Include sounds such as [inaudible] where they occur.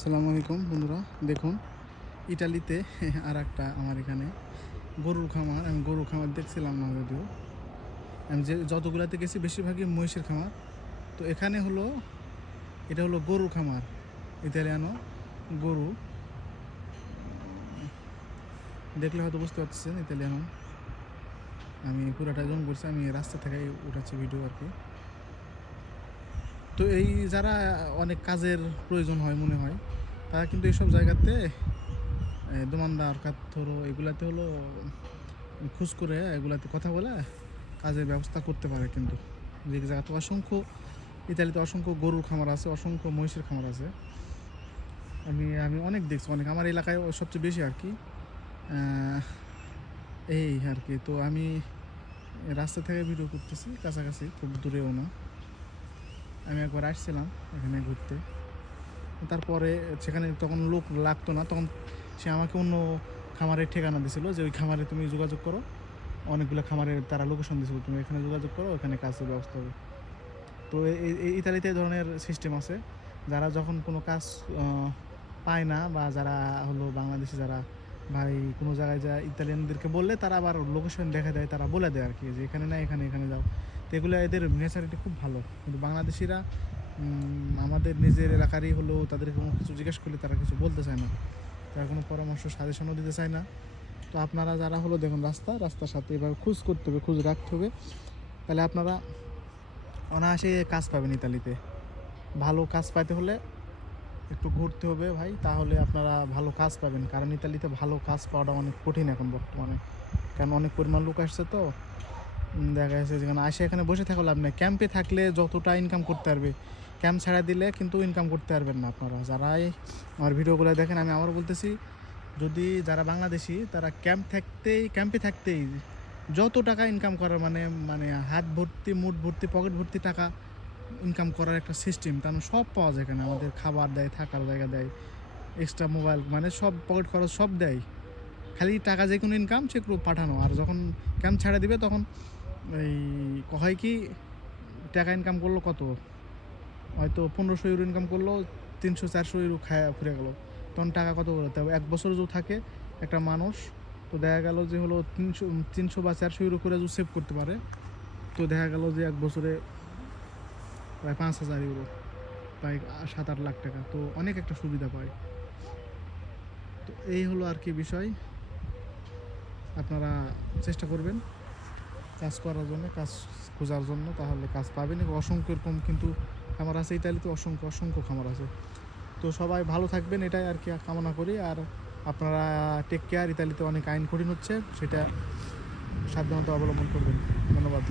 আসসালামু আলাইকুম বন্ধুরা, দেখুন, ইটালিতে [laughs] আর একটা আমার এখানে গরুর খামার। আমি গরুর খামার দেখছিলাম না যদিও। আমি যে যতগুলাতে গেছি বেশিরভাগই মহিষের খামার। তো এখানে হলো, এটা হলো গরুর খামার, ইতালিয়ানো গরু। দেখলে হয়তো বুঝতে পারছেন ইতালিয়ানো। আমি পুরাটা জন করছি আমি রাস্তা থেকে উঠাচ্ছি ভিডিও আর কি। তো এই যারা অনেক কাজের প্রয়োজন হয় মনে হয়, তারা কিন্তু এইসব জায়গাতে দোমানদার কাথরো এগুলাতে হলো, খোঁজ করে এগুলাতে কথা বলে কাজের ব্যবস্থা করতে পারে কিন্তু। যে জায়গাতে অসংখ্য, ইতালিতে অসংখ্য গরুর খামার আছে, অসংখ্য মহিষের খামার আছে। আমি আমি অনেক দেখছি, অনেক। আমার এলাকায় সবচেয়ে বেশি আর কি এই আর কি। তো আমি রাস্তা থেকে ভিডিও করতেছি, কাছাকাছি, খুব দূরেও না। আমি একবার আসছিলাম এখানে ঘুরতে। তারপরে সেখানে তখন লোক লাগতো না, তখন সে আমাকে অন্য খামারের ঠিকানা দিছিল যে ওই খামারে তুমি যোগাযোগ করো। অনেকগুলো খামারের তারা লোকেশন দিছিল, তুমি এখানে যোগাযোগ করো, ওখানে কাজের ব্যবস্থা হবে। তো ইতালিতে ধরনের সিস্টেম আছে। যারা যখন কোনো কাজ পায় না বা যারা হলো বাংলাদেশে যারা ভাই কোনো জায়গায় যা ইতালিয়ানদেরকে বললে তারা আবার লোকেশন দেখা দেয়, তারা বলে দেয় আর কি যে এখানে না, এখানে এখানে যাও। তো এগুলো এদের নেচারিটি খুব ভালো। কিন্তু বাংলাদেশিরা আমাদের নিজের এলাকারই হলেও তাদেরকে কোনো কিছু জিজ্ঞেস করলে তারা কিছু বলতে চায় না। তারা কোনো পরামর্শ, সাজেশনও দিতে চায় না। তো আপনারা যারা হলো, দেখুন রাস্তা, রাস্তার সাথে এভাবে খোঁজ করতে হবে, খোঁজ রাখতে হবে। তাহলে আপনারা অনায়াসে কাজ পাবেন ইতালিতে। ভালো কাজ পাইতে হলে একটু ঘুরতে হবে ভাই, তাহলে আপনারা ভালো কাজ পাবেন। কারণ ইতালিতে ভালো কাজ পাওয়াটা অনেক কঠিন এখন বর্তমানে। কারণ অনেক পরিমাণ লোক আসছে তো। দেখা যাচ্ছে যেখানে আসে, এখানে বসে থাকা লাভ নেই। ক্যাম্পে থাকলে যতটা ইনকাম করতে পারবে ক্যাম্প ছাড়া দিলে কিন্তু ইনকাম করতে পারবেন না আপনারা। যারাই আমার ভিডিওগুলো দেখেন, আমি আবার বলতেছি, যদি যারা বাংলাদেশি, তারা ক্যাম্প থাকতেই ক্যাম্পে থাকতেই যত টাকা ইনকাম করার মানে মানে হাত ভর্তি, মুঠ ভর্তি পকেট ভর্তি টাকা ইনকাম করার একটা সিস্টেম কারণ সব পাওয়া যায় এখানে। আমাদের খাবার দেয়, থাকার জায়গা দেয় এক্সট্রা মোবাইল মানে সব পকেট খরচ সব দেয়। খালি টাকা যে কোনো ইনকাম সেগুলো পাঠানো। আর যখন ক্যাম্প ছাড়া দিবে, তখন এই হয় কি টাকা ইনকাম করল কত? হয়তো পনেরোশো ইউরো ইনকাম করল, তিনশো, চারশো ইউরো খায় ফুরে গেল। তখন টাকা কত করে তবে এক বছর যদি থাকে একটা মানুষ, তো দেখা গেল যে হলো তিনশো তিনশো বা চারশো ইউরো করে যদি সেভ করতে পারে, তো দেখা গেল যে এক বছরে প্রায় পাঁচ হাজার ইউরো প্রায় সাত আট লাখ টাকা। তো অনেক একটা সুবিধা পায়। তো এই হলো আর কি বিষয়। আপনারা চেষ্টা করবেন। কাজ করার জন্য, কাজ খোঁজার জন্য তাহলে কাজ পাবেন অসংখ্য এরকম কিন্তু খামার আছে ইতালিতে, অসংখ্য অসংখ্য খামার আছে। তো সবাই ভালো থাকবেন, এটাই আর কি কামনা করি। আর আপনারা টেক কেয়ার ইতালিতে অনেক আইন কঠিন হচ্ছে, সেটা সাবধানতা অবলম্বন করবেন। ধন্যবাদ।